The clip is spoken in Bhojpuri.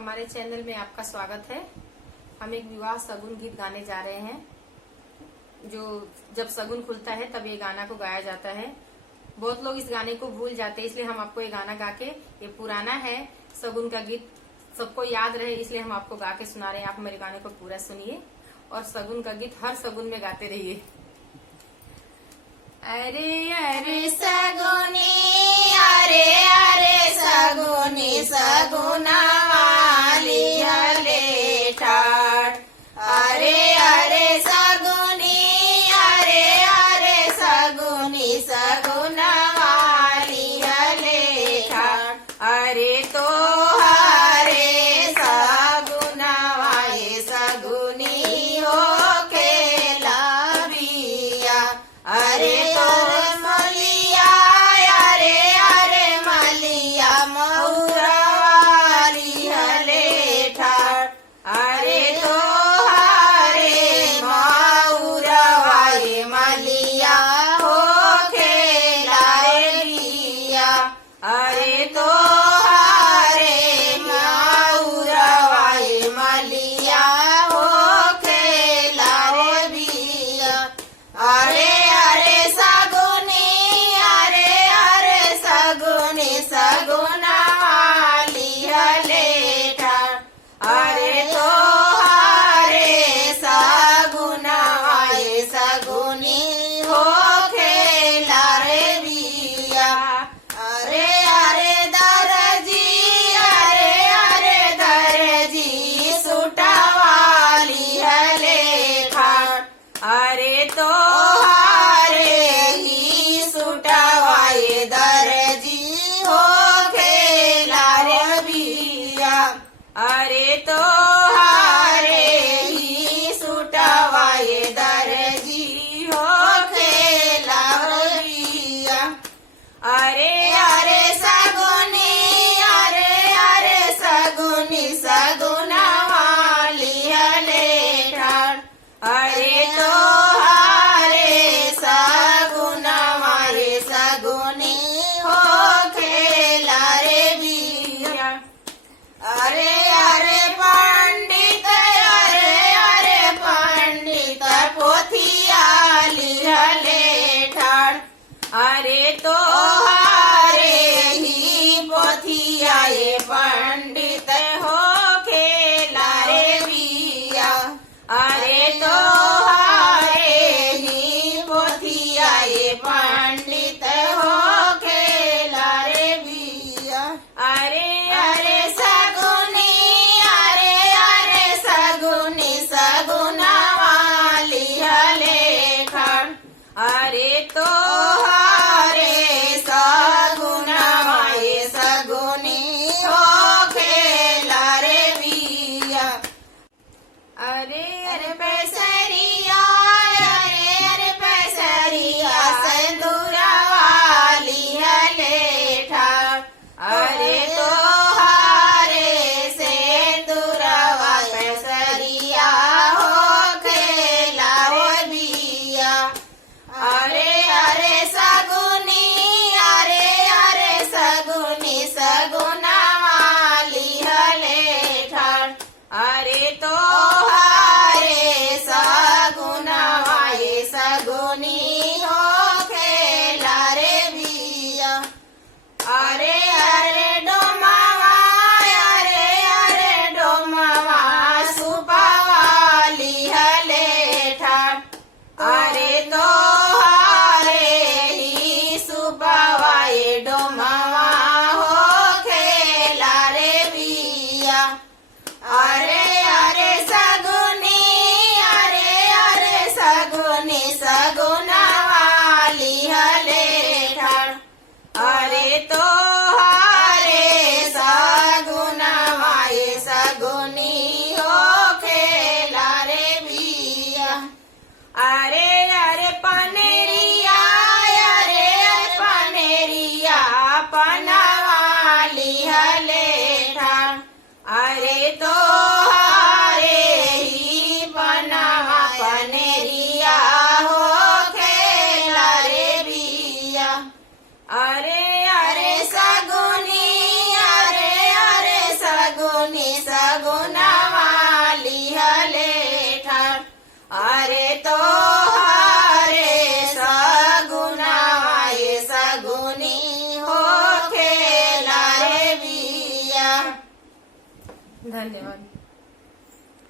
हमारे चैनल में आपका स्वागत है। हम एक विवाह शगुन गीत गाने जा रहे हैं, जो जब शगुन खुलता है तब ये गाना को गाया जाता है। बहुत लोग इस गाने को भूल जाते हैं, इसलिए हम आपको ये गाना गा के, ये पुराना है शगुन का गीत, सबको याद रहे इसलिए हम आपको गा के सुना रहे हैं। आप मेरे गाने को पूरा सुनिए और शगुन का गीत हर शगुन में गाते रहिए। अरे अरे सगुनी अरे अरे सगुनी सगुना वाली हले ठाठ। अरे अरे सगुनी अरे अरे सगुनी सगुना वाली हले ठाठ। अरे तो हरे सगुना वाए सगुनी हो के लाबिया। अरे अरे तो हरे माउरवाए मलिया हो खेला रे बिया। अरे अरे सगुनी अरे अरे सगुनी सगुना वाली हले ठाठ। अरे तो हरे सगुना वाए सगुनी हो खेला रे बिया। अरे अरे दरजी अरे अरे दरजी सूटा वाली हले ठाठ। अरे तो हरे ही सूटा वाए दरजी हो खेला रे बिया। अरे तो हरे ही सूटा वाए दरजी हो खेला रे बिया। अरे अरे सगुनी अरे अरे सगुनी सगुना वाली हले ठाठ। अरे तो हरे सगुना वाले सगुनी हो खेला रे बिया। अरे अरे पंडित अरे अरे पंडित पोथियाली हले ठाठ। अरे तो हरे ही पोथियाए पंडित हो खेला रे बिया। अरे तो हरे ही पोथियाए पंडित हो खेला रे बिया। अरे अरे सगुनी धन्यवाद।